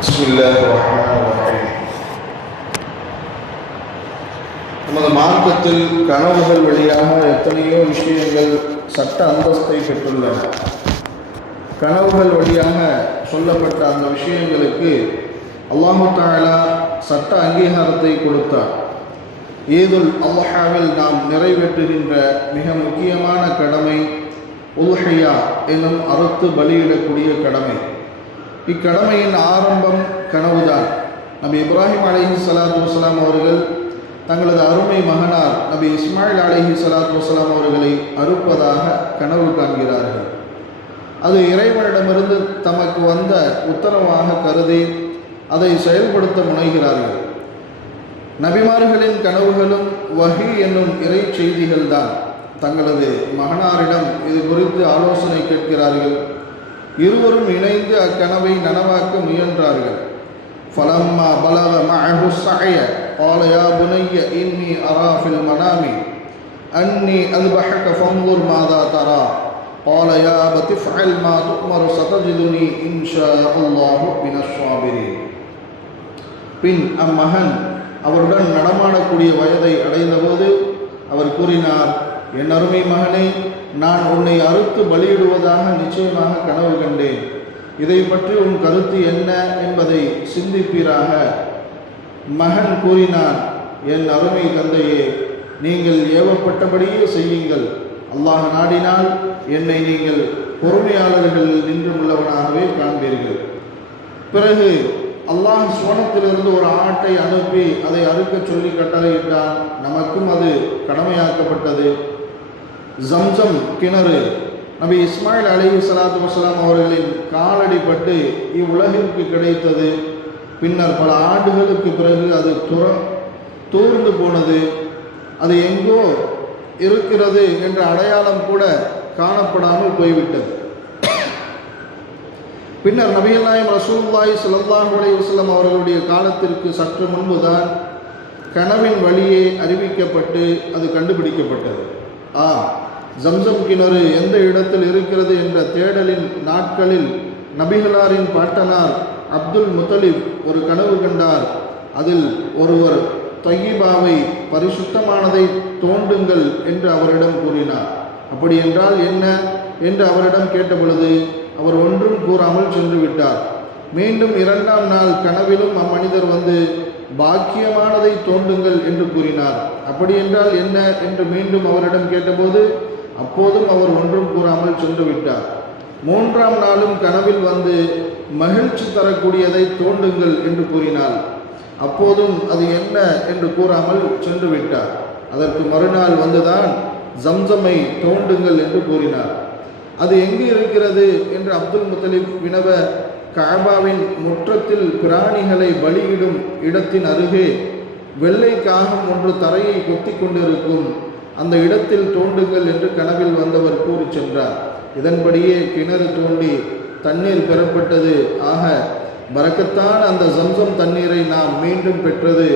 பிஸ்மில்லாஹிர்ரஹ்மானிர்ரஹீம். நமது மார்க்கத்தில் கனவுகள் வழியாக எத்தனையோ விஷயங்கள் சட்ட அந்தஸ்தை பெற்றுள்ளன. கனவுகள் வழியாக சொல்லப்பட்ட அந்த விஷயங்களுக்கு அல்லாஹு தஆலா சட்ட அங்கீகாரத்தை கொடுத்தார். ஈதுல் அல்ஹாவில் நாம் நிறைவேற்றுகின்ற மிக முக்கியமான கடமை உல்ஹியா எனும் அறுத்து பலியிடக்கூடிய கடமை. இக்கடமையின் ஆரம்பம் கனவுதான். நபி இப்ராஹிம் அலைஹிஸ்ஸலாத்து வஸ்ஸலாம் அவர்கள் தங்களது அருமை மகனார் நபி இஸ்மாயில் அலைஹிஸ்ஸலாத்து வஸ்ஸலாம் அவர்களை அறுப்பதாக கனவு காண்கிறார்கள். அது இறைவனிடமிருந்து தமக்கு வந்த உத்தரவாக கருதி அதை செயல்படுத்த முனைகிறார்கள். நபிமார்களின் கனவுகளும் வஹி என்னும் இறை செய்திகள்தான். தங்களது மகனாரிடம் இது குறித்து ஆலோசனை கேட்கிறார்கள். இருவரும் இணைந்து அக்கனவை நனவாக்க முயன்றார்கள். ஃபலம்மா பலக மஅஹு ஸஅய قال يا بني إني أرى في المنام أني أذبحك فانظر ماذا ترى قال يا أبت افعل ما تؤمر ستجدني إن شاء الله من الصابرين. பின் அம்மகன் அவருடன் நடமாடக்கூடிய வயதை அடைந்தபோது அவர் கூறினார், என் அருமை மகனே, நான் உன்னை அறுத்து பலியிடுவதாக நிச்சயமாக கனவு கண்டேன். இதை பற்றி உன் கருத்து என்ன என்பதை சிந்திப்பீராக. மகன் கூறினான், என் அருமை தந்தையே, நீங்கள் ஏவப்பட்டபடியே செய்யுங்கள். அல்லாஹ் நாடினால் என்னை நீங்கள் பொறுமையாளர்கள் நின்று உள்ளவனாகவே காண்பீர்கள். பிறகு அல்லாஹ் சுவனத்திலிருந்து ஒரு ஆட்டை அனுப்பி அதை அறுக்க சொல்லி கட்டளையிட்டான். நமக்கும் அது கடமையாக்கப்பட்டது. ஜம்சம் கிணறு நபி இஸ்மாயில் அலைஹிஸ்ஸலாத்து வஸ்ஸலாம் அவர்களின் காலடிப்பட்டு இவ்வுலகிற்கு கிடைத்தது. பின்னர் பல ஆண்டுகளுக்கு பிறகு அது தூர்ந்து போனது. அது எங்கோ இருக்கிறது என்ற அடையாளம் கூட காணப்படாமல் போய்விட்டது. பின்னர் நபிகள் நாயகம் ரசூலுல்லாஹி ஸல்லல்லாஹு அலைஹி வஸல்லம் அவர்களுடைய காலத்திற்கு சற்று முன்புதான் கனவின் வழியே அறிவிக்கப்பட்டு அது கண்டுபிடிக்கப்பட்டது. ஜம்சம் கிணறு எந்த இடத்தில் இருக்கிறது என்ற தேடலின் நாட்களில் நபிகளாரின் பாட்டனார் அப்துல் முத்தலிப் ஒரு கனவு கண்டார். அதில் ஒருவர் தய்யிபாவை பரிசுத்தமானதை தோண்டுங்கள் என்று அவரிடம் கூறினார். அப்படி என்றால் என்ன என்று அவரிடம் கேட்டபொழுது அவர் ஒன்றும் கூறாமல் சென்று விட்டார். மீண்டும் 2ஆம் நாள் கனவிலும் அம்மனிதர் வந்து பாக்கியமானதை தோண்டுங்கள் என்று கூறினார். அப்படி என்றால் என்ன என்று மீண்டும் அவரிடம் கேட்டபோது அப்போதும் அவர் ஒன்றும் கூறாமல் சென்று விட்டார். 3ஆம் நாளும் கனவில் வந்து மகிழ்ச்சி தரக்கூடியதை தோண்டுங்கள் என்று கூறினார். அப்போதும் அது என்ன என்று கூறாமல் சென்று விட்டார். அதற்கு மறுநாள் வந்துதான் ஜம்சமை தோண்டுங்கள் என்று கூறினார். அது எங்கு இருக்கிறது என்று அப்துல் முத்தலிப் வினவ, கஅபாவின் முற்றத்தில் பிராணிகளை பலியிடும் இடத்தின் அருகே வெள்ளை காகம் ஒன்று தரையை கொத்தி கொண்டிருக்கும், அந்த இடத்தில் தோண்டுங்கள் என்று கனவில் வந்தவர் கூறி சென்றார். இதன்படியே கிணறு தோண்டி தண்ணீர் பெறப்பட்டது. ஆக பரக்கத்தான அந்த ஜம்சம் தண்ணீரை நாம் மீண்டும் பெற்றது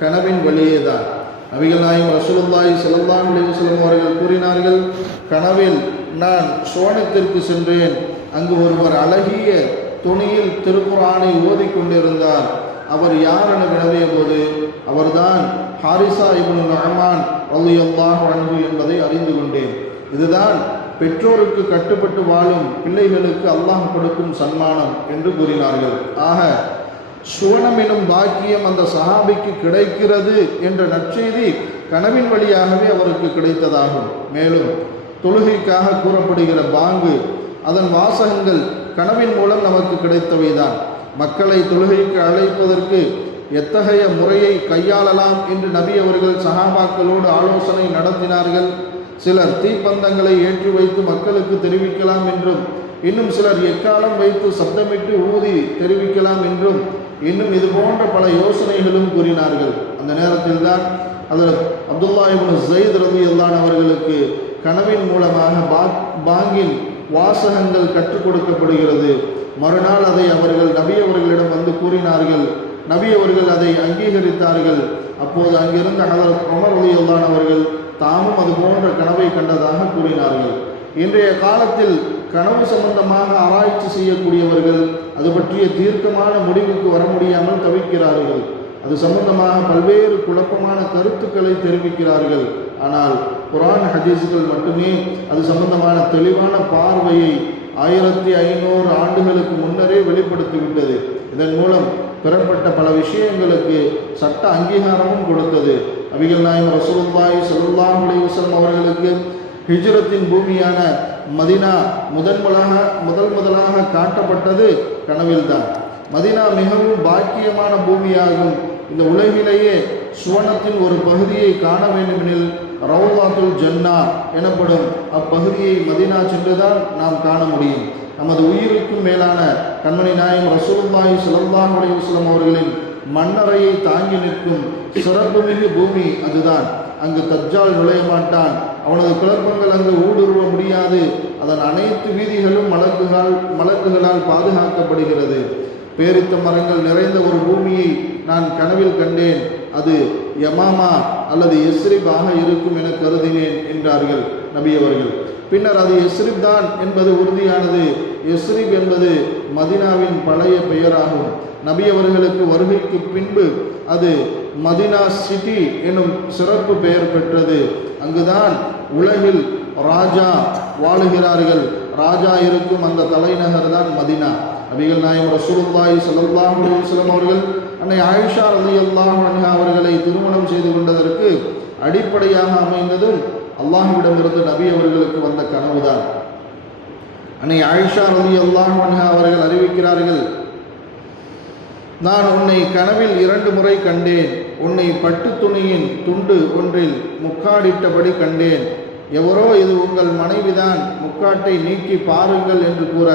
கனவின் வழியேதான். நபிகள் நாயகம் ரசூலுல்லாஹி ஸல்லல்லாஹு அலைஹி வஸல்லம் அவர்கள் கூறினார்கள், கனவில் நான் சோனத்திற்கு சென்றேன். அங்கு ஒருவர் அழகிய துணியில் திருக்குர்ஆனை ஓதிக்கொண்டிருந்தார். அவர் யார் என வினவிய போது அவர்தான் ஹாரிசா இப்னு நுஅமான் ரலியல்லாஹு அன்ஹு என்பதை அறிந்து கொண்டேன். இதுதான் பெற்றோருக்கு கட்டுப்பட்டு வாழும் பிள்ளைகளுக்கு அல்லாஹ் கொடுக்கும் சன்மானம் என்று கூறினார்கள். ஆக சுவனம் எனும் பாக்கியம் அந்த சஹாபிக்கு கிடைக்கிறது என்ற நற்செய்தி கனவின் வழியாகவே அவருக்கு கிடைத்ததாகும். மேலும் தொழுகைக்காக கூறப்படுகிற பாங்கு, அதன் வாசகங்கள் கனவின் மூலம் நமக்கு கிடைத்தவைதான். மக்களை தொழுகைக்கு அழைப்பதற்கு எத்தகைய முறையை கையாளலாம் என்று நபி அவர்கள் சஹாபாக்களோடு ஆலோசனை நடத்தினார்கள். சிலர் தீப்பந்தங்களை ஏற்றி வைத்து மக்களுக்கு தெரிவிக்கலாம் என்றும், இன்னும் சிலர் எக்காலம் வைத்து சப்தமிட்டு ஊதி தெரிவிக்கலாம் என்றும், இன்னும் இது போன்ற பல யோசனைகளும் கூறினார்கள். அந்த நேரத்தில் தான் ஹஜ்ரத் அப்துல்லாஹ் இப்னு ஸைத் ரலியல்லாஹு அன்ஹு அவர்களுக்கு கனவின் மூலமாக பாங்கின் வாசகங்கள் கற்றுக் கொடுக்கப்படுகிறது. மறுநாள் அதை அவர்கள் நபி அவர்களிடம் வந்து கூறினார்கள். நபி அவர்கள் அதை அங்கீகரித்தார்கள். அப்போது அங்கிருந்த ஹஜ்ரத் உமர் ரலியல்லாஹு அன்ஹு அவர்கள் தாமும் அது போன்ற கனவை கண்டதாக கூறினார்கள். இன்றைய காலத்தில் கனவு சம்பந்தமாக ஆராய்ச்சி செய்யக்கூடியவர்கள் அது பற்றிய தீர்க்கமான முடிவுக்கு வர முடியாமல் தவிக்கிறார்கள். அது சம்பந்தமாக பல்வேறு குழப்பமான கருத்துக்களை தெரிவிக்கிறார்கள். ஆனால் குர்ஆன் ஹதீஸ்கள் மட்டுமே அது சம்பந்தமான தெளிவான பார்வையை 1500 ஆண்டுகளுக்கு முன்னரே வெளிப்படுத்திவிட்டது. இதன் மூலம் பெறப்பட்ட பல விஷயங்களுக்கு சட்ட அங்கீகாரமும் கொடுத்தது. நபிகள் நாயகம் ரசூலுல்லாஹி ஸல்லல்லாஹு அலைஹி வஸல்லம் அவர்களுக்கு ஹிஜ்ரத்தின் பூமியான மதீனா முதல் முதலாக காட்டப்பட்டது கனவில்தான். மதீனா மிகவும் பாக்கியமான பூமியாகும். இந்த உலகிலேயே சுவனத்தின் ஒரு பகுதியை காண வேண்டுமெனில் ரௌதாத்துல் ஜன்னா எனப்படும் அப்பகுதியை மதீனா சென்றுதான் நாம் காண முடியும். நமது உயிருக்கும் மேலான கண்மணி நாயகம் ரசூலுல்லாஹி ஸல்லல்லாஹு அலைஹி வஸல்லம் அவர்களின் மண்ணறையை தாங்கி நிற்கும் சிறப்புமிகு பூமி அதுதான். அங்கு தஜ்ஜால் நுழைய மாட்டான். அவனது குழப்பங்கள் அங்கு ஊடுருவ முடியாது. அதன் அனைத்து வீதிகளும் மலக்குகளால் பாதுகாக்கப்படுகிறது. பேரித்த மரங்கள் நிறைந்த ஒரு பூமியை நான் கனவில் கண்டேன். அது யமாமா அல்லது எஸ்ரிப் ஆக இருக்கும் என கருதினேன் என்றார்கள் நபி அவர்கள். பின்னர் அது எஸ்ரிப் தான் என்பது உறுதியானது. எஸ்ரிப் என்பது மதீனாவின் பழைய பெயராகும். நபி அவர்களுக்கு வருகைக்கு பின்பு அது மதீனா சிட்டி எனும் சிறப்பு பெயர் பெற்றது. அங்குதான் உலகில் ராஜா வாழுகிறார்கள். ராஜா இருக்கும் அந்த தலைநகர் தான் மதீனா. நபிகள் நாயகம் ரசூலுல்லாஹி ஸல்லல்லாஹு அலைஹி வஸல்லம் அவர்கள் அன்னை ஆயிஷா ரலியல்லாஹு அன்ஹா அவர்களை திருமணம் செய்து கொண்டதற்கு அடிப்படையாக அமைந்ததும் அல்லாஹ்விடமிருந்து நபி அவர்களுக்கு வந்த கனவுதான். அன்னை ஆயிஷா ரலியல்லாஹு அன்ஹா அவர்கள் அறிவிக்கிறார்கள், நான் உன்னை கனவில் 2 முறை கண்டேன். உன்னை பட்டு துணியின் துண்டு ஒன்றில் முக்காடிட்டபடி கண்டேன். எவரோ இது உங்கள் மனைவிதான், முக்காட்டை நீக்கி பாருங்கள் என்று கூற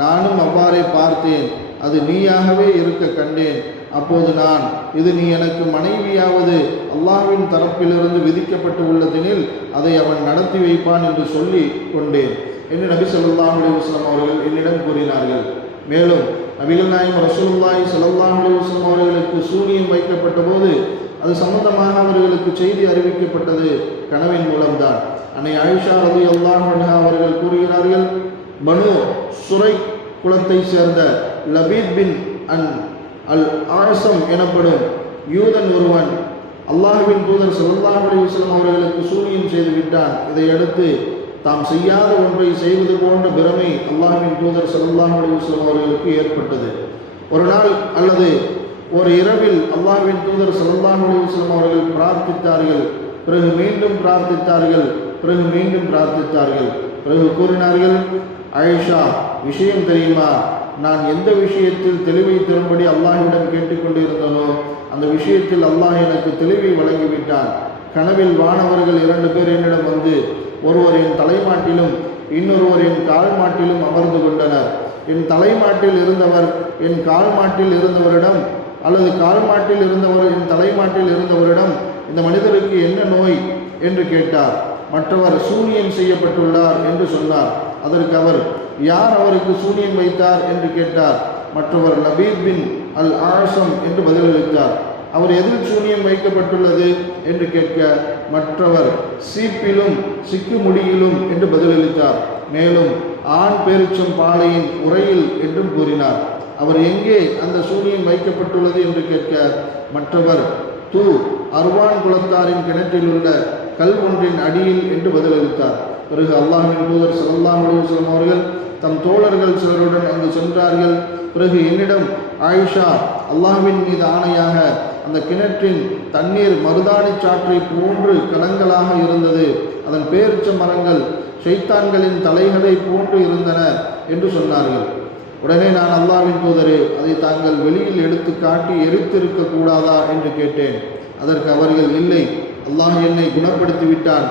நானும் அவ்வாறே பார்த்தேன். அது நீயாகவே இருக்க கண்டேன். அப்போது நான், இது நீ எனக்கு மனைவியாவது அல்லாஹ்வின் தரப்பிலிருந்து விதிக்கப்பட்டு உள்ளதெனில் அதை அவன் நடத்தி வைப்பான் என்று சொல்லி கொண்டேன் என்று நபி ஸல்லல்லாஹு அலைஹி வஸல்லம் அவர்கள் என்னிடம் கூறினார்கள். மேலும் நபிகள் நாயகம் ரசூலுல்லாஹி ஸல்லல்லாஹு அலைஹி வஸல்லம் அவர்களுக்கு சூனியம் வைக்கப்பட்ட போது அது சம்பந்தமாக அவர்களுக்கு செய்தி அறிவிக்கப்பட்டது கனவின் மூலம்தான். அன்னை ஆயிஷா ரலியல்லாஹு அன்ஹா அவர்கள் கூறுகிறார்கள், பனு சுரை குலத்தை சேர்ந்த லபீத் பின் அல் ஆசம் எனப்படும் யூதன் ஒருவன் அல்லாஹ்வின் தூதர் ஸல்லல்லாஹு அலைஹி வஸல்லம் அவர்களுக்கு சூனியம் செய்து விட்டான். இதையடுத்து தாம் செய்யாத ஒன்றை செய்வது போன்ற பிரமை அல்லாஹ்வின் தூதர் ஸல்லல்லாஹு அலைஹி வஸல்லம் அவர்களுக்கு ஏற்பட்டது. ஒரு நாள் அல்லது ஒரு இரவில் அல்லாஹ்வின் தூதர் ஸல்லல்லாஹு அலைஹி வஸல்லம் அவர்கள் பிரார்த்தித்தார்கள். பிறகு மீண்டும் பிரார்த்தித்தார்கள். பிறகு கூறினார்கள், ஆயிஷா, விஷயம் தெரியுமா? நான் எந்த விஷயத்தில் தெளிவை தரும்படி அல்லாஹ்விடம் கேட்டுக்கொண்டிருந்தனோ அந்த விஷயத்தில் அல்லாஹ் எனக்கு தெளிவை வழங்கிவிட்டான். கனவில் வானவர்கள் 2 பேர் என்னிடம் வந்து ஒருவர் என் தலைமாட்டிலும் இன்னொருவர் என் கால் மாட்டிலும் அமர்ந்து கொண்டனர். என் தலைமாட்டில் இருந்தவர் என் கால் மாட்டில் இருந்தவரிடம் அல்லது கால் மாட்டில் இருந்தவர் என் தலைமாட்டில் இருந்தவரிடம், இந்த மனிதருக்கு என்ன நோய் என்று கேட்டார். மற்றவர் சூனியம் செய்யப்பட்டுள்ளார் என்று சொன்னார். அதற்கு அவர், யார் அவருக்கு சூனியம் வைத்தார் என்று கேட்டார். மற்றவர் லபீத் பின் அல் ஆசம் என்று பதிலளித்தார். அவர் எதில் சூனியம் வைக்கப்பட்டுள்ளது என்று கேட்க மற்றவர் சீப்பிலும் சிக்கு முடியிலும் என்று பதிலளித்தார். மேலும் ஆண் பேரிச்சம் பாலையின் உரையில் என்றும் கூறினார். அவர் எங்கே அந்த சூனியம் வைக்கப்பட்டுள்ளது என்று கேட்க மற்றவர் அர்வான் குலத்தாரின் கிணற்றில் உள்ள கல் ஒன்றின் அடியில் என்று பதிலளித்தார். பிறகு அல்லாஹ்வின் தூதர் ஸல்லல்லாஹு அலைஹி வஸல்லம் அவர்கள் தம் தோழர்கள் சிலருடன் அங்கு சென்றார்கள். பிறகு என்னிடம், ஆயிஷா, அல்லாஹ்வின் மீது ஆணையாக அந்த கிணற்றின் தண்ணீர் மருதாணி சாற்றை போன்று கலங்களாக இருந்தது. அதன் பேரிச்ச மரங்கள் ஷைத்தான்களின் தலைகளை போன்று இருந்தன என்று சொன்னார்கள். உடனே நான், அல்லாஹ்வின் தூதரே, அதை தாங்கள் வெளியில் எடுத்து காட்டி எரித்திருக்க கூடாதா என்று கேட்டேன். அதற்கு அவர்கள், இல்லை, அல்லாஹ் என்னை குணப்படுத்தி விட்டான்.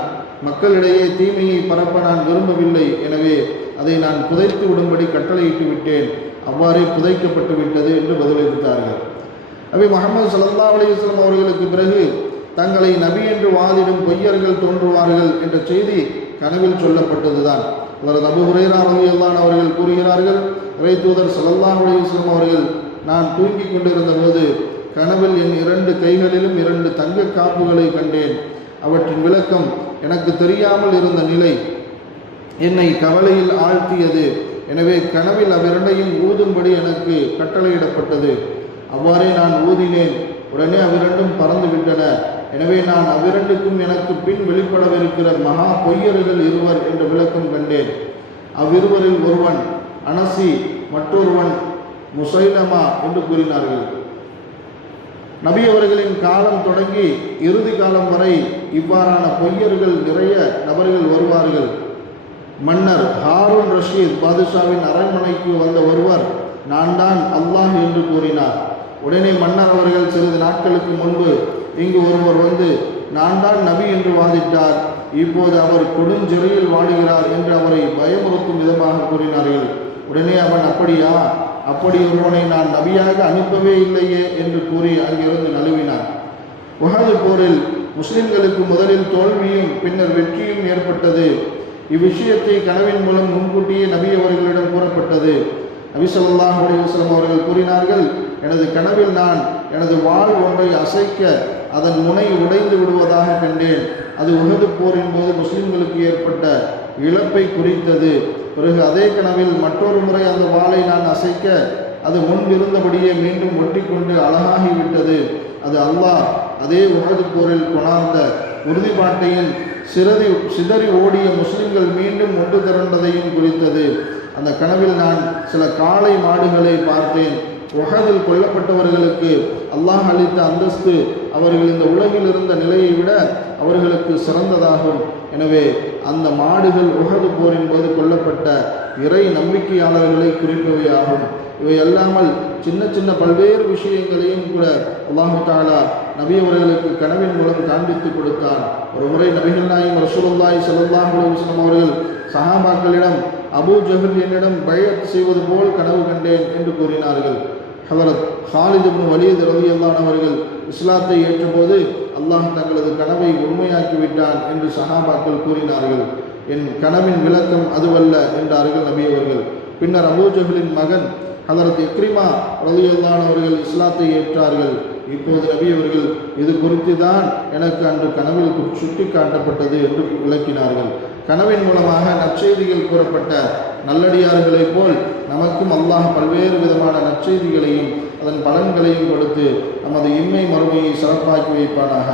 மக்களிடையே தீமையை பரப்ப நான் விரும்பவில்லை. எனவே அதை நான் புதைத்து விடும்படி கட்டளையிட்டு விட்டேன். அவ்வாறே புதைக்கப்பட்டு விட்டது என்று பதிலளித்தார்கள். நபி முஹம்மது ஸல்லல்லாஹு அலைஹி வஸல்லம் அவர்களுக்கு பிறகு தங்களை நபி என்று வாதிடும் பொய்யர்கள் தோன்றுவார்கள் என்ற செய்தி கனவில் சொல்லப்பட்டதுதான். அதற்கு அபூ ஹுரைரா ரலியல்லாஹு அன்ஹு அவர்கள் கூறுகிறார்கள், இறை தூதர் ஸல்லல்லாஹு அலைஹி வஸல்லம் அவர்கள், நான் தூங்கிக் கொண்டிருந்த போது கனவில் என் 2 கைகளிலும் 2 தங்க காப்புகளை கண்டேன். அவற்றின் விளக்கம் எனக்கு தெரியாமல் இருந்த நிலை. என்னை கவலையில் ஆழ்த்தியது. எனவே கனவில் அவ்விரண்டையும் ஊதும்படி எனக்கு கட்டளையிடப்பட்டது. அவ்வாறே நான் ஊதினேன். உடனே அவ்விரண்டும் பறந்து விட்டன. எனவே நான் அவ்விரண்டுக்கும் எனக்கு பின் வெளிப்படவிருக்கிற மகா பொய்யர்கள் இருவர் என்ற விளக்கம் கண்டேன். அவ்விருவரில் ஒருவன் அனசி, மற்றொருவன் முசைலமா என்று கூறினார்கள். நபி அவர்களின் காலம் தொடங்கி இறுதி காலம் வரை இவ்வாறான பொய்யர்கள் நிறைய நபர்கள் வருவார்கள். மன்னர் ஹாரூன் ரஷீத் பாதுஷாவின் அரண்மனைக்கு வந்த ஒருவர், நான் தான் அல்லாஹ் என்று கூறினார். உடனே மன்னர் அவர்கள் சிறிது நாட்களுக்கு முன்பு இங்கு ஒருவர் வந்து, நான் தான் நபி என்று வாதிட்டார். இப்போது அவர் கொடுஞ்சிறையில் வாடுகிறார் என்று அவரை பயமுறுத்தும் விதமாக கூறினார்கள். உடனே அவன், அப்படியா, அப்படி ஒருவனை நான் நபியாக அனுப்பவே இல்லையே என்று கூறி அங்கிருந்து நழுவினார். உஹது போரில் முஸ்லிம்களுக்கு முதலில் தோல்வியும் பின்னர் வெற்றியும் ஏற்பட்டது. இவ்விஷயத்தை கனவின் மூலம் முன்கூட்டியே நபி அவர்களிடம் கூறப்பட்டது. நபி ஸல்லல்லாஹு அலைஹி வஸல்லம் அவர்கள் கூறினார்கள், எனது கனவில் நான் எனது வாள் ஒன்றை அசைக்க அதன் முனை உடைந்து விடுவதாக கண்டேன். அது உஹது போரின் போது முஸ்லிம்களுக்கு ஏற்பட்ட இழப்பை குறித்தது. பிறகு அதே கனவில் மற்றொரு முறை அந்த வாளை நான் அசைக்க அது முன்பிருந்தபடியே மீண்டும் ஒட்டிக்கொண்டு அழகாகிவிட்டது. அது அல்லாஹ் அதே உஹது போரில் கொணார்ந்த உறுதிப்பாட்டையும் சிதறி ஓடிய முஸ்லிம்கள் மீண்டும் ஒன்று திரண்டதையும் குறித்தது. அந்த கனவில் நான் சில காளை மாடுகளை பார்த்தேன். உஹதில் கொல்லப்பட்டவர்களுக்கு அல்லாஹ் அளித்த அந்தஸ்து அவர்கள் இந்த உலகில் இருந்த நிலையை விட அவர்களுக்கு சிறந்ததாகும். எனவே அந்த மாடுகள் உஹது போரின் போது கொல்லப்பட்ட இறை நம்பிக்கையாளர்களை குறிப்பவை ஆகும். இவை அல்லாமல் சின்ன சின்ன பல்வேறு விஷயங்களையும் கூட அல்லாஹு தஆலா நபி அவர்களுக்கு கனவின் மூலம் காண்பித்து கொடுத்தார். ஒரு முறை நபிகள் நாயகம் ரசூலுல்லாஹி ஸல்லல்லாஹு அலைஹி வஸல்லம் அவர்கள் சஹாபாக்களிடம், அபூ ஜஹல் என்னிடம் பைஅத் செய்வது போல் கனவு கண்டேன் என்று கூறினார்கள். ஹதரத் ஹாலித் இப்னு வலீத் ரலியல்லாஹு அன்ஹு அவர்கள் இஸ்லாத்தை ஏற்றபோது அல்லாஹ் தங்களது கனவை உண்மையாக்கிவிட்டான் என்று சஹாபாக்கள் கூறினார்கள். என் கனவின் விளக்கம் அதுவல்ல என்றார்கள் நபி அவர்கள். பின்னர் அபூ ஜஹலின் மகன் ஹதரத் இக்ரிமா ரலியல்லாஹு அன்ஹு அவர்கள் இஸ்லாத்தை ஏற்றார்கள். இப்போது நபி அவர்கள், இது குறித்து தான் எனக்கு அன்று கனவில் சுட்டி காட்டப்பட்டது என்று விளக்கினார்கள். கனவின் மூலமாக நற்செய்திகள் கூறப்பட்ட நல்லடியார்களைப் போல் நமக்கும் அல்லாஹ் பல்வேறு விதமான நற்செய்திகளையும் அதன் பலன்களையும் கொடுத்து நமது இம்மை மறுமையை சிறப்பாக்கி வைப்பானாக.